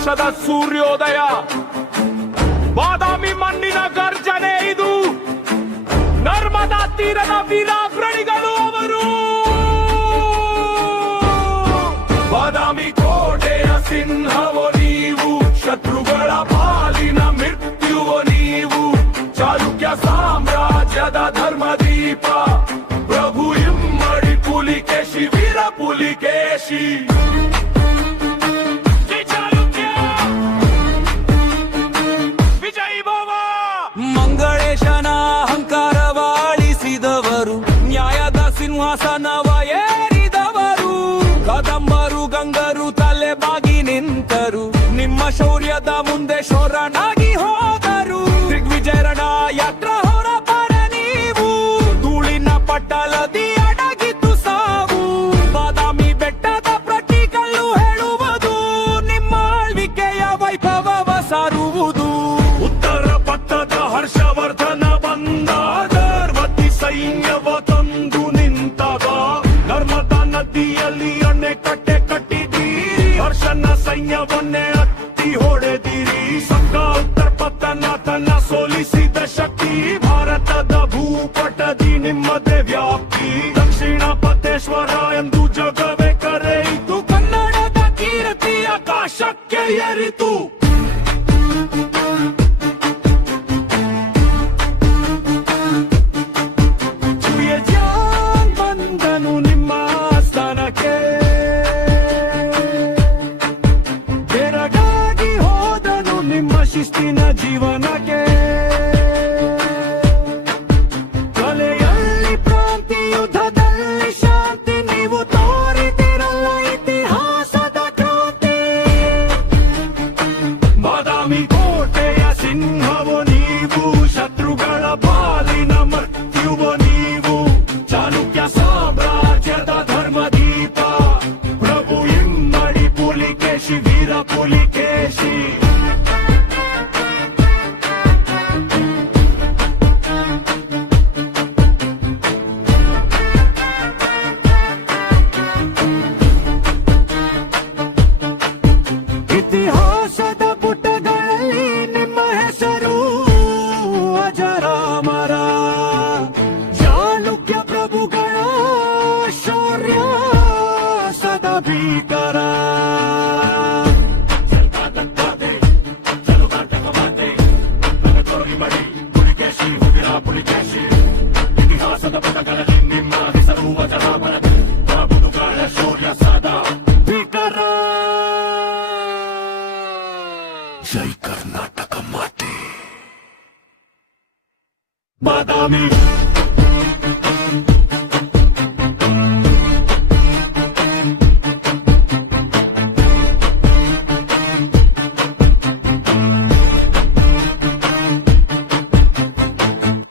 ವಂಶದ ಸೂರ್ಯೋದಯ. ಬಾದಾಮಿ ಮಣ್ಣಿನ ಗರ್ಜನೆ ಇದು. ನರ್ಮದಾ ತೀರದ ವೀರಾಗ್ರಣಿಗಳು ಅವರು. ಬಾದಾಮಿ ಕೋಟೆಯ ಸಿಂಹವೋ ನೀವು, ಶತ್ರುಗಳ ಪಾಲಿನ ಮೃತ್ಯುವೋ ನೀವು. ಚಾಲುಕ್ಯ ಸಾಮ್ರಾಜ್ಯದ ಧರ್ಮದೀಪ, ಪ್ರಭು ಇಮ್ಮಡಿ ಪುಲಿಕೇಶಿ, ವೀರ ಪುಲಿಕೇಶಿ. ಮಂಗಳೇಶನ ಅಹಂಕಾರವಾಳಿಸಿದವರು, ನ್ಯಾಯದ ಸಿಂಹಾಸನವ ಏರಿದವರು. ಕದಂಬರು ಗಂಗರು ತಲೆ ಬಾಗಿ ನಿಂತರು, ನಿಮ್ಮ ಶೌರ್ಯದ ಮುಂದೆ ಶೋರನಾಗಿ ಹೋದರು. ದಿಗ್ವಿಜಯರಣ ಯಾತ್ರ ಹೊರಬರ ನೀವು, ಧೂಳಿನ ಪಟ್ಟಲದಿ ಅಡಗಿತು ಸಾವು. ಬಾದಾಮಿ ಬೆಟ್ಟದ ಪ್ರತಿಗಳು ಹೇಳುವುದು, ನಿಮ್ಮ ಆಳ್ವಿಕೆಯ ವೈಭವವ ಸಾರುವುದು. ಉತ್ತರ ಪಥದ ಹರ್ಷವರ್ಧನ ಬಂದ, ಧಾರ್ವತಿ ಸೈನ್ಯವ ತಂದು ನಿಂತಾಗ. ನರ್ಮದಾ ನದಿಯಲ್ಲಿ ಅಣೆಕಟ್ಟೆ ಕಟ್ಟಿದ್ದೀರಿ, ಹರ್ಷನ ಸೈನ್ಯವನ್ನೇ ಹತ್ತಿ ಹೊಡೆದಿರಿ. ಸಂಘ ಉತ್ತರ ಪಥನಾಥನ ಸೋಲಿಸಿದ ಶಕ್ತಿ, ಭಾರತದ ಭೂಪಟದಿ ನಿಮ್ಮದೇ ವ್ಯಾಪ್ತಿ. ದಕ್ಷಿಣ ಪಥೇಶ್ವರ ಎಂದು ಜಗವೇ ಕರೆಯಿತು, ಕನ್ನಡದ ಕೀರ್ತಿ ಆಕಾಶಕ್ಕೆ ಏರಿತು. ಬಂದನು ನಿಮ್ಮ ಸ್ಥಾನಕ್ಕೆ, ಬೆರಗಾಗಿ ಹೋದನು ನಿಮ್ಮ ಶಿಸ್ತಿನ ಜೀವನಕ್ಕೆ. ಕಲೆಯಲ್ಲಿ ಪ್ರಾಂತಿ, ಯುದ್ಧದಲ್ಲಿ ಶಾಂತಿ, ನೀವು ತೋರಿದಿರಲ್ಲ ಇತಿಹಾಸದ ಕ್ರಾಂತಿ. ಬಾದಾಮಿ ಕೋಟೆಯ ಸಿಂಹವೋ ನೀವು, ಶತ್ರುಗಳ ಪಾಲಿನ ಮೃತ್ಯುವೋ ನೀವು. ಚಾಲುಕ್ಯ ಸಾಮ್ರಾಜ್ಯದ ಧರ್ಮದೀಪ, ಪ್ರಭು ಇಮ್ಮಡಿ ಪುಲಿಕೇಶಿ, ವೀರ ಪುಲಿಕೇಶಿ. ಇತಿಹಾಸದ ಪುಟಗಳಲ್ಲಿ ನಿಮ್ಮ ಹೆಸರು ಅಜರಾಮರ. ಚಾಲುಕ್ಯ ಪ್ರಭುಗಳ ಶೌರ್ಯ ಸದಾ ಭೀಕರ. ಇತಿಹಾಸದ ಪುಟಗಳಲ್ಲಿ ನಿಮ್ಮ ಹೆಸರು ಅಜರಾಮರ, ಪ್ರಭುಗಳ ಶೌರ್ಯ ಸದಾ ಭೀಕರ. ಜೈ ಕರ್ನಾಟಕ ಮಾತೆ. ಬಾದಾಮಿ.